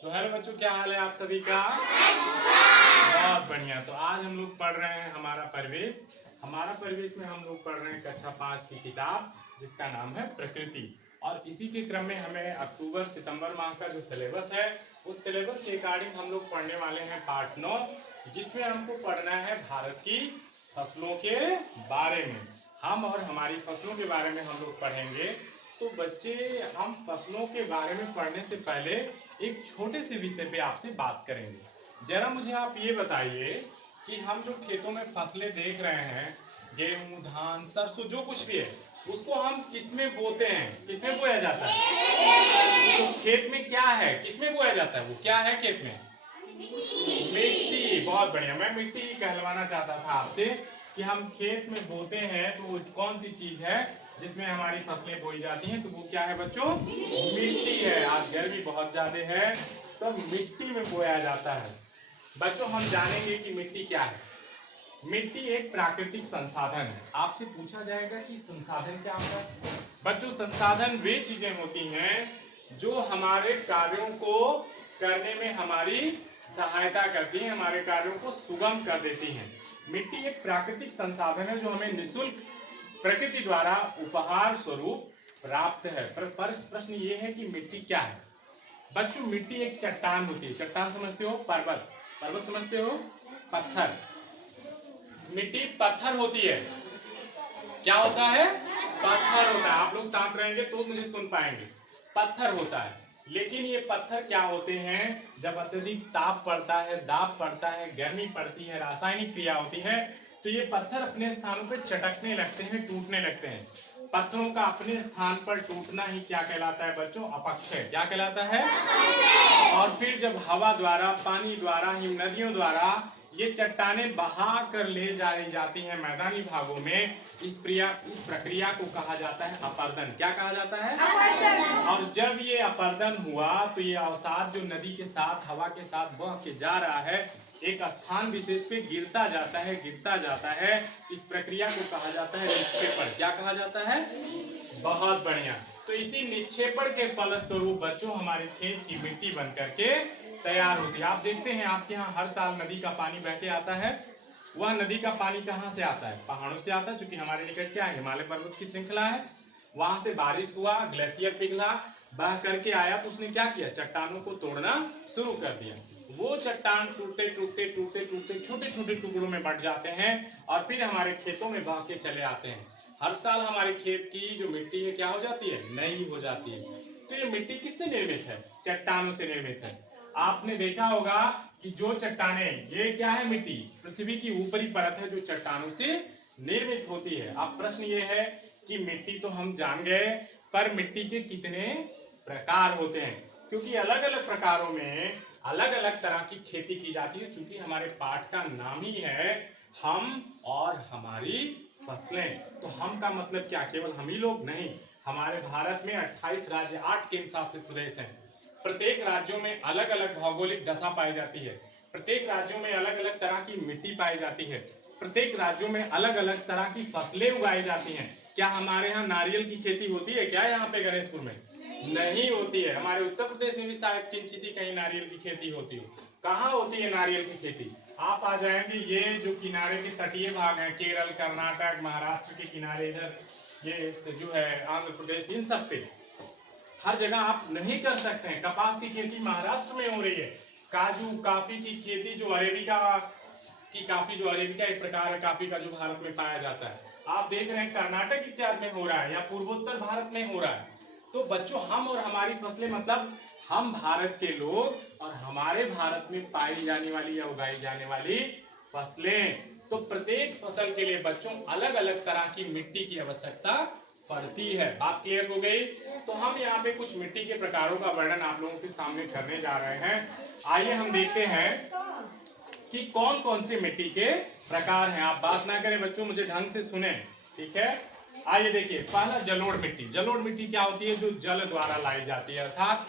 तो हेलो बच्चों, क्या हाल है आप सभी का? बहुत बढ़िया। तो आज हम लोग पढ़ रहे हैं हमारा परिवेश में हम लोग पढ़ रहे हैं कक्षा 5 की किताब जिसका नाम है प्रकृति। और इसी के क्रम में हमें अक्टूबर सितंबर माह का जो सिलेबस है उस सिलेबस के अकॉर्डिंग हम लोग पढ़ने वाले हैं पार्ट 9, जिसमें हमको पढ़ना है भारत की फसलों के बारे में। हम और हमारी फसलों के बारे में हम लोग पढ़ेंगे। तो बच्चे, हम फसलों के बारे में पढ़ने से पहले एक छोटे से विषय पे आपसे बात करेंगे। जरा मुझे आप ये बताइए कि हम जो खेतों में फसलें देख रहे हैं, गेहूं, धान, सरसों, जो कुछ भी है, उसको हम किसमें बोते हैं? किसमें बोया जाता है? तो खेत में क्या है, किसमें बोया जाता है? वो क्या है खेत में? मिट्टी। बहुत बढ़िया। मैं मिट्टी ही कहलवाना चाहता था आपसे कि हम खेत में बोते हैं तो वो कौन सी चीज है जिसमें हमारी फसलें बोई जाती हैं? तो वो क्या है बच्चों? मिट्टी है। आज गर्मी बहुत ज्यादा है तो मिट्टी में बोया जाता है। बच्चों, हम जानेंगे कि मिट्टी क्या है। मिट्टी एक प्राकृतिक संसाधन है। आपसे पूछा जाएगा कि संसाधन क्या होता है? बच्चों, संसाधन वे चीजें होती हैं जो हमारे कार्यों को करने में हमारी सहायता करती हैं, हमारे कार्यों को सुगम कर देती हैं। मिट्टी एक प्राकृतिक संसाधन है जो हमें निःशुल्क प्रकृति द्वारा उपहार स्वरूप प्राप्त है। प्रश्न ये है कि मिट्टी क्या है? बच्चों, मिट्टी एक चट्टान होती है। चट्टान समझते हो? पर्वत। पर्वत समझते हो? पत्थर। मिट्टी पत्थर होती है। क्या होता है? पत्थर होता है। आप लोग शांत रहेंगे तो मुझे सुन पाएंगे। पत्थर होता है। लेकिन ये पत्थर क्या होते हैं? जब अत्यधिक ताप पड़ता है, दाब पड़ता है, गर्मी पड़ती है, रासायनिक क्रिया होती है, तो ये पत्थर अपने स्थानों पर चटकने लगते हैं, टूटने लगते हैं। पत्थरों का अपने स्थान पर टूटना ही क्या कहलाता है बच्चों? अपक्षय। क्या कहलाता है? और फिर जब हवा द्वारा, पानी द्वारा, हिम नदियों द्वारा ये चट्टानें बहा कर ले जाई जाती हैं मैदानी भागों में, इस प्रक्रिया को कहा जाता है अपर्दन। क्या कहा जाता है? अपर्दन। और जब ये अपर्दन हुआ तो ये अवसाद जो नदी के साथ, हवा के साथ बह के जा रहा है, एक स्थान विशेष पे गिरता जाता है। इस प्रक्रिया को कहा जाता है निक्षेपण। क्या कहा जाता है? बहुत बढ़िया। तो इसी निक्षेपण के फलस्वरूप बच्चों हमारे खेत की मिट्टी बन करके तैयार होती है। आप देखते हैं आपके यहाँ हर साल नदी का पानी बह के आता है। वह नदी का पानी कहाँ से आता है? पहाड़ों से आता है, क्योंकि हमारे निकट क्या है? हिमालय पर्वत की श्रृंखला है। वहां से बारिश हुआ, ग्लेशियर पिघला, बह करके आया, तो उसने क्या किया? चट्टानों को तोड़ना शुरू कर दिया। वो चट्टान टूटते टूटते टूटते टूटते छोटे छोटे टुकड़ों में बट जाते हैं और फिर हमारे खेतों में बह के चले आते हैं। हर साल हमारे खेत की जो मिट्टी है क्या हो जाती है? नई हो जाती है। तो ये मिट्टी किससे निर्मित है? चट्टानों से निर्मित है। आपने देखा होगा कि जो चट्टानें, ये क्या है? मिट्टी पृथ्वी की ऊपरी परत है जो चट्टानों से निर्मित होती है। अब प्रश्न ये है कि मिट्टी तो हम जान गए, पर मिट्टी के कितने प्रकार होते हैं? क्योंकि अलग अलग प्रकारों में अलग अलग तरह की खेती की जाती है। चूंकि हमारे पाठ का नाम ही है हम और हमारी फसलें, तो हम का मतलब क्या? केवल हम ही लोग नहीं। हमारे भारत में 28 राज्य, 8 केंद्र शासित प्रदेश हैं। प्रत्येक राज्यों में अलग अलग भौगोलिक दशा पाई जाती है। प्रत्येक राज्यों में अलग अलग तरह की मिट्टी पाई जाती है। प्रत्येक राज्यों में अलग अलग तरह की फसलें उगाई जाती हैं। क्या हमारे यहाँ नारियल की खेती होती है क्या? यहाँ पे गणेशपुर में नहीं होती है। हमारे उत्तर प्रदेश में भी शायद किंचित ही कहीं नारियल की खेती होती हो। कहाँ होती है नारियल की खेती? आप आ जाएंगे, ये जो किनारे के तटीय भाग हैं, केरल, कर्नाटक, महाराष्ट्र के किनारे, इधर ये जो है आंध्र प्रदेश, इन सब पे हर जगह आप नहीं कर सकते हैं। कपास की खेती महाराष्ट्र में हो रही है। काजू, काफी की खेती जो अरेबिका की काफी, जो अरेबिका एक प्रकार है काफी का, जो भारत में पाया जाता है, आप देख रहे हैं कर्नाटक इत्यादि में हो रहा है या पूर्वोत्तर भारत में हो रहा है। तो बच्चों, हम और हमारी फसलें मतलब हम भारत के लोग और हमारे भारत में पाई जाने वाली या उगाई जाने वाली फसलें। तो प्रत्येक फसल के लिए बच्चों अलग अलग तरह की मिट्टी की आवश्यकता पड़ती है। बात क्लियर हो गई? तो हम यहाँ पे कुछ मिट्टी के प्रकारों का वर्णन आप लोगों के सामने करने जा रहे हैं। आइए हम देखते हैं कि कौन कौन से मिट्टी के प्रकार हैं। आप बात ना करें बच्चों, मुझे ढंग से सुने, ठीक है? आइए देखिए, पहला जलोढ़ मिट्टी। जलोढ़ मिट्टी क्या होती है? जो जल द्वारा लाई जाती है, अर्थात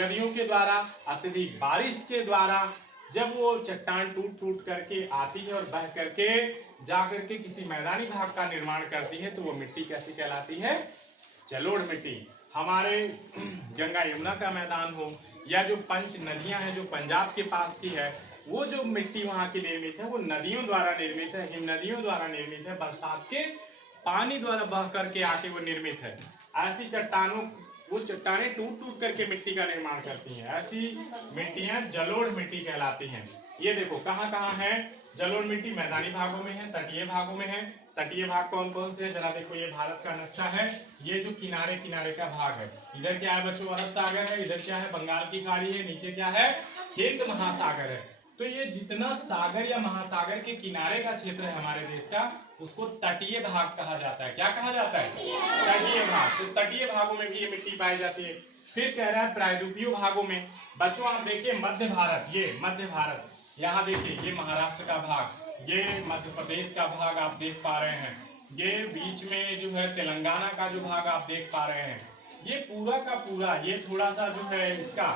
नदियों के द्वारा, अत्यधिक बारिश के द्वारा जब वो चट्टान टूट टूट करके आती है और बह करके जा करके किसी मैदानी भाग का निर्माण करती है, तो वो मिट्टी कैसी कहलाती है? जलोढ़ मिट्टी। हमारे गंगा यमुना का मैदान हो, या जो पंच नदियां हैं जो पंजाब के पास की है, वो जो मिट्टी वहां की निर्मित है वो नदियों द्वारा निर्मित है, हिम नदियों द्वारा निर्मित है, बरसात के पानी द्वारा बह करके आके वो निर्मित है। ऐसी चट्टानों, वो चट्टानें टूट टूट करके मिट्टी का निर्माण करती हैं। ऐसी मिट्टियां जलोढ़ मिट्टी कहलाती हैं। ये देखो कहाँ कहाँ है जलोढ़ मिट्टी, मैदानी भागों में है, तटीय भागों में है। तटीय भाग कौन कौन से है जरा देखो, ये भारत का नक्शा है, ये जो किनारे किनारे का भाग है, इधर क्या है बच्चों अरब सागर है, इधर क्या है बंगाल की खाड़ी है, नीचे क्या है हिंद महासागर है। तो ये जितना सागर या महासागर के किनारे का क्षेत्र है हमारे देश का, उसको तटीय भाग कहा जाता है। क्या कहा जाता है? तटीय भाग। तो तटीय भागों में भी ये मिट्टी पाई जाती है। फिर कह रहा है प्रायद्वीपीय भागों में, बच्चों आप देखिए मध्य भारत, ये मध्य भारत, यहाँ देखिए ये महाराष्ट्र का भाग, ये मध्य प्रदेश का भाग आप देख पा रहे हैं, ये बीच में जो है तेलंगाना का जो भाग आप देख पा रहे हैं, ये पूरा का पूरा, ये थोड़ा सा जो है इसका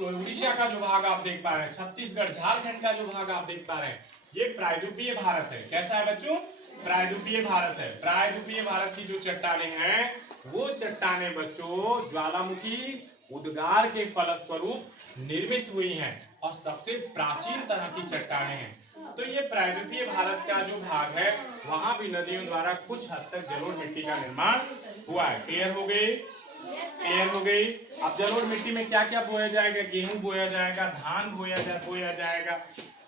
उड़ीसा का जो भाग आप देख पा रहे हैं, छत्तीसगढ़ झारखंड का जो भाग आप देख पा रहे हैं, ये प्रायद्वीपीय भारत है। कैसा है बच्चों? प्रायद्वीपीय भारत है। प्रायद्वीपीय भारत की जो चट्टानें हैं वो चट्टानें बच्चों ज्वालामुखी उद्गार के फलस्वरूप निर्मित हुई हैं और सबसे प्राचीन तरह की चट्टानें हैं। तो ये प्रायद्वीपीय भारत का जो भाग है वहां भी नदियों द्वारा कुछ हद तक जलोढ़ मिट्टी का निर्माण हुआ है। क्लियर हो गई? क्लियर हो गई। अब जलोढ़ मिट्टी में क्या क्या बोया जाएगा? गेहूं बोया जाएगा, धान बोया जाएगा,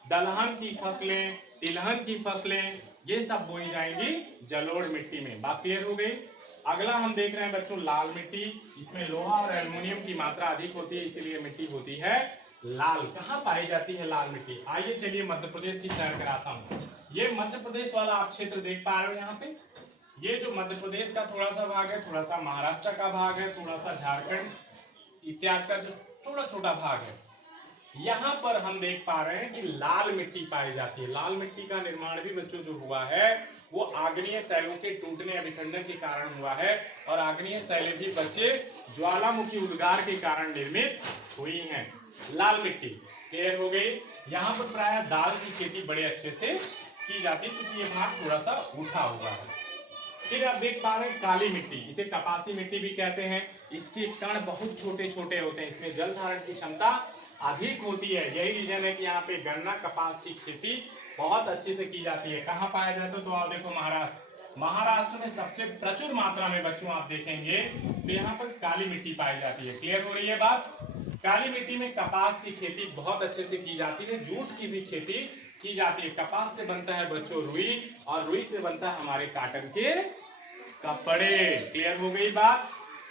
दलहन की फसलें, तिलहन की फसलें, ये सब बोई जाएंगी जलोढ़ मिट्टी में। बात क्लियर हो गई? अगला हम देख रहे हैं बच्चों लाल मिट्टी। इसमें लोहा और एल्युमिनियम की मात्रा अधिक होती है, इसीलिए मिट्टी होती है लाल। कहाँ पाई जाती है लाल मिट्टी? आइए चलिए मध्य प्रदेश की सैर कराता हूँ। ये मध्य प्रदेश वाला आप क्षेत्र देख पा रहे हो यहाँ पे, ये जो मध्य प्रदेश का थोड़ा सा भाग है, थोड़ा सा महाराष्ट्र का भाग है, थोड़ा सा झारखंड इत्यादि का जो छोटा छोटा भाग है, यहाँ पर हम देख पा रहे हैं कि लाल मिट्टी पाई जाती है। लाल मिट्टी का निर्माण भी बच्चों जो हुआ है वो आग्नेय शैलों के टूटने या विखंडन के कारण हुआ है, और आग्नेय शैलें भी बच्चे ज्वालामुखी उद्गार के कारण निर्मित हुई हैं। लाल मिट्टी क्लियर हो गई। यहाँ पर प्राय दाल की खेती बड़े अच्छे से की जाती है, क्योंकि ये भाग थोड़ा सा उठा हुआ है। फिर आप देख पा रहे हैं काली मिट्टी, इसे कपासी मिट्टी भी कहते हैं। इसके कण बहुत छोटे छोटे होते हैं, इसमें जल धारण की क्षमता अधिक होती है। यही रीजन है कि यहाँ पे गन्ना कपास की खेती बहुत अच्छे से की जाती है। कहाँ पाया जाता है? तो आप देखो महाराष्ट्र में सबसे प्रचुर मात्रा में बच्चों आप देखेंगे तो यहाँ पर काली मिट्टी पाई जाती है। क्लियर हो रही है बात? काली मिट्टी में कपास की खेती बहुत अच्छे से की जाती है, जूट की भी खेती की जाती है। कपास से बनता है बच्चों रुई, और रुई से बनता है हमारे कॉटन के कपड़े। क्लियर हो गई बात?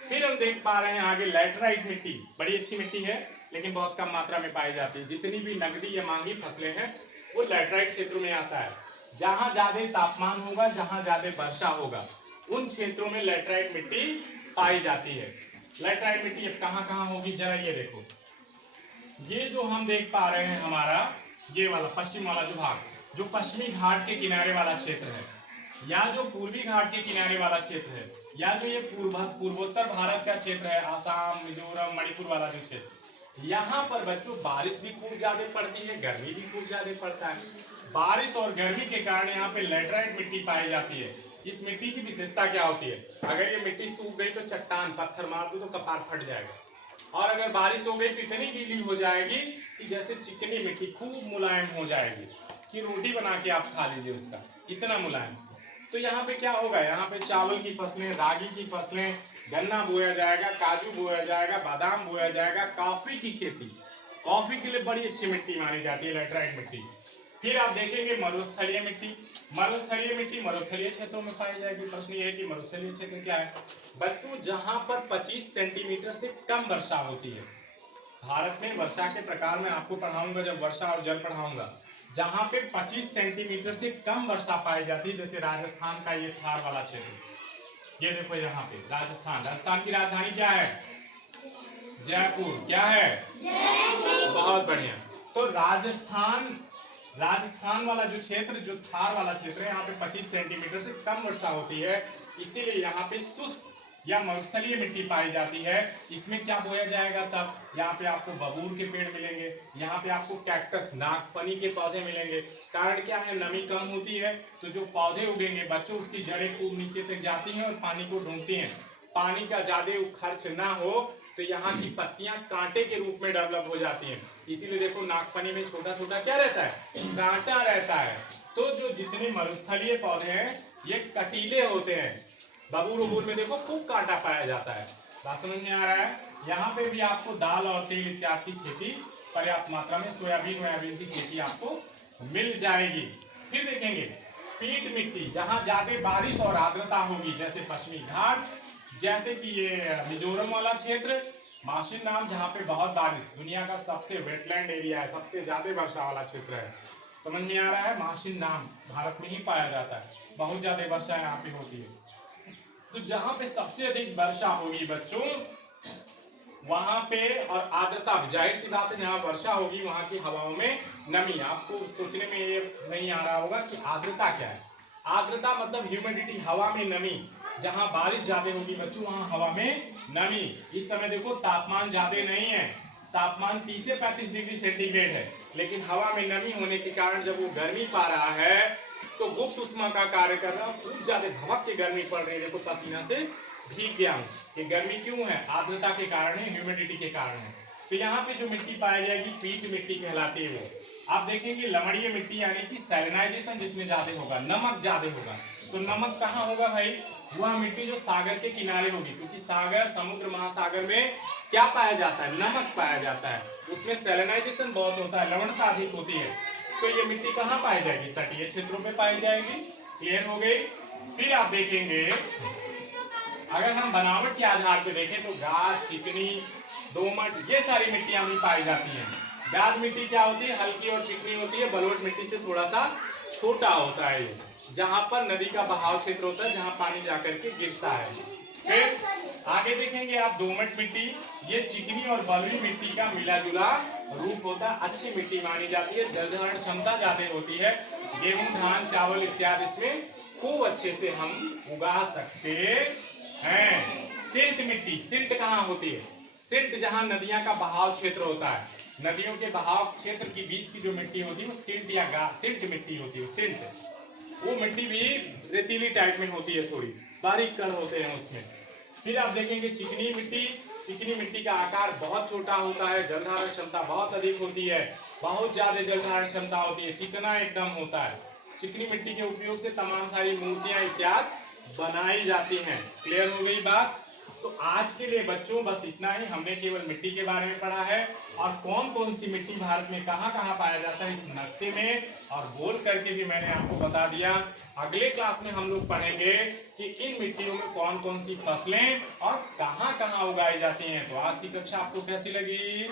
फिर हम देख पा रहे हैं आगे लैटराइट मिट्टी, बड़ी अच्छी मिट्टी है लेकिन बहुत कम मात्रा में पाई जाती है। जितनी भी नगदी या महंगी फसलें हैं वो लैटराइट क्षेत्रों में आता है। जहां ज्यादा तापमान होगा, जहां ज्यादा वर्षा होगा, उन क्षेत्रों में लैटराइट मिट्टी पाई जाती है। लैटराइट मिट्टी अब कहाँ होगी जरा ये देखो, ये जो हम देख पा रहे हैं हमारा ये वाला पश्चिम वाला जो भाग, जो पश्चिमी घाट के किनारे वाला क्षेत्र है, या जो पूर्वी घाट के किनारे वाला क्षेत्र है, या जो ये पूर्वोत्तर भारत का क्षेत्र है, आसाम मिजोरम मणिपुर वाला जो क्षेत्र, यहाँ पर बच्चों बारिश भी खूब ज्यादा पड़ती है, गर्मी भी खूब ज्यादा पड़ता है। बारिश और गर्मी के कारण यहाँ पे लैटराइट मिट्टी पाई जाती है। इस मिट्टी की विशेषता क्या होती है? अगर ये मिट्टी सूख गई तो चट्टान पत्थर मार दो तो कपार फट जाएगा, और अगर बारिश हो गई तो इतनी गीली हो जाएगी कि जैसे चिकनी मिट्टी खूब मुलायम हो जाएगी कि रोटी बना के आप खा लीजिए उसका, इतना मुलायम। तो यहाँ पे क्या होगा? यहाँ पे चावल की फसलें, रागी की फसलें, गन्ना बोया जाएगा, काजू बोया जाएगा, बादाम बोया जाएगा, कॉफी की खेती, कॉफी के लिए बड़ी अच्छी मिट्टी मानी जाती है लैटराइट मिट्टी। फिर आप देखेंगे मरुस्थलीय मिट्टी। मरुस्थलीय मिट्टी मरुस्थलीय क्षेत्रों में पाई जाएगी। प्रश्न ये है कि मरुस्थलीय क्षेत्र क्या है? बच्चों जहां पर 25 सेंटीमीटर से कम वर्षा होती है। भारत में वर्षा के प्रकार में आपको पढ़ाऊंगा जब वर्षा और जल पढ़ाऊंगा। जहां पे 25 सेंटीमीटर से कम वर्षा पाई जाती है, जैसे राजस्थान का ये थार वाला क्षेत्र, ये देखो यहाँ पे राजस्थान की राजधानी क्या है? जयपुर। क्या है? बहुत बढ़िया। तो राजस्थान वाला जो क्षेत्र, जो थार वाला क्षेत्र है, यहाँ पे 25 सेंटीमीटर से कम वर्षा होती है, इसीलिए यहाँ पे शुष्क या मरुस्थलीय मिट्टी पाई जाती है। इसमें क्या बोया जाएगा? तब यहाँ पे आपको बबूल के पेड़ मिलेंगे, यहाँ पे आपको कैक्टस नागफनी के पौधे मिलेंगे। कारण क्या है? नमी कम होती है तो जो पौधे उगेंगे बच्चों, उसकी जड़ें खूब नीचे तक जाती हैं और पानी को ढूंढती हैं, पानी का ज्यादा खर्च ना हो तो यहाँ की पत्तियां कांटे के रूप में डेवलप हो जाती हैं। इसीलिए देखो नागफनी में छोटा छोटा क्या रहता है, कांटा रहता है। तो जो जितने मरुस्थलीय पौधे हैं ये कटीले होते हैं। बबूल वबूल में देखो खूब कांटा पाया जाता है। बात समझ में आ रहा है। यहाँ पे भी आपको दाल और तेल इत्यादि की खेती पर्याप्त मात्रा में सोयाबीन की खेती आपको मिल जाएगी। फिर देखेंगे पीट मिट्टी, जहाँ ज्यादा बारिश और आर्द्रता होगी, जैसे पश्चिमी घाट, जैसे कि ये मिजोरम वाला क्षेत्र, माशिन नाम, जहाँ पे बहुत बारिश, दुनिया का सबसे वेटलैंड एरिया है, सबसे ज्यादा वर्षा वाला क्षेत्र है। समझ में आ रहा है। माशिन नाम भारत में ही पाया जाता है, बहुत ज्यादा वर्षा यहाँ पे होती है। तो जहाँ पे सबसे अधिक वर्षा होगी बच्चों वहां पे, और आर्द्रता, जाहिर सी बात है जहाँ वर्षा होगी वहां की हवाओं में नमी। आपको सोचने में ये नहीं आ रहा होगा कि आर्द्रता क्या है। आर्द्रता मतलब ह्यूमिडिटी, हवा में नमी। जहाँ बारिश ज्यादा होगी बच्चों वहां हवा में नमी। इस समय देखो तापमान ज्यादा नहीं है, तापमान 30 से 35 डिग्री सेंटीग्रेड है, लेकिन हवा में नमी होने के कारण जब वो गर्मी पा रहा है तो गुप्त उष्मा का कार्य कर रहा है, खूब ज्यादा भवक के गर्मी पड़ रही है। देखो पसीना से भीग गया हूँ। ये गर्मी क्यों है? आर्द्रता के कारण है, ह्यूमिडिटी के कारण है। तो यहाँ पे जो मिट्टी पाई जाएगी पीट मिट्टी कहलाती है वो। आप देखेंगे लवणीय मिट्टी यानी कि सैलिनाइजेशन जिसमें ज्यादा होगा, नमक ज्यादा होगा। तो नमक कहाँ होगा भाई? वह मिट्टी जो सागर के किनारे होगी, क्योंकि सागर, समुद्र, महासागर में क्या पाया जाता है? नमक पाया जाता है। उसमें सैलिनाइजेशन बहुत होता है, लवणता अधिक होती है। तो ये मिट्टी कहाँ पाई जाएगी? तटीय क्षेत्रों में पाई जाएगी। क्लियर हो गई। फिर आप देखेंगे अगर हम बनावट के आधार पे देखें तो गाद, चिकनी, दोमट, ये सारी मिट्टियां भी पाई जाती हैं। गाद मिट्टी क्या होती है? हल्की और चिकनी होती है, बलुअट मिट्टी से थोड़ा सा छोटा होता है, जहां पर नदी का बहाव क्षेत्र होता है, जहां पानी जाकर के गिरता है। फिर आगे देखेंगे आप दोमट मिट्टी, ये चिकनी और बलुई मिट्टी का मिला जुला रूप होता है, अच्छी मिट्टी मानी जाती है, जल धारण क्षमता ज्यादा होती है, गेहूं, धान, चावल इत्यादि इसमें खूब अच्छे से हम उगा सकते हैं। सिल्ट मिट्टी, सिल्ट कहाँ होती है? सिल्ट जहाँ नदियां का बहाव क्षेत्र होता है, नदियों के बहाव क्षेत्र के बीच की जो मिट्टी होती है वो सिल्ट या सिल्ट मिट्टी होती है। सिल्ट वो मिट्टी भी रेतीली टाइप में होती है, थोड़ी बारीक कण होते हैं उसमें। फिर आप देखेंगे चिकनी मिट्टी, चिकनी मिट्टी का आकार बहुत छोटा होता है, जल धारण क्षमता बहुत अधिक होती है, बहुत ज्यादा जल धारण क्षमता होती है, चिकना एकदम होता है। चिकनी मिट्टी के उपयोग से तमाम सारी मूर्तियां इत्यादि बनाई जाती हैं। क्लियर हो गई बात? तो आज के लिए बच्चों बस इतना ही। हमने केवल मिट्टी के बारे में पढ़ा है और कौन कौन सी मिट्टी भारत में कहाँ कहाँ पाया जाता है इस नक्शे में, और बोल करके भी मैंने आपको बता दिया। अगले क्लास में हम लोग पढ़ेंगे कि इन मिट्टियों में कौन कौन सी फसलें और कहाँ कहाँ उगाई जाती हैं। तो आज की कक्षा आपको कैसी लगी?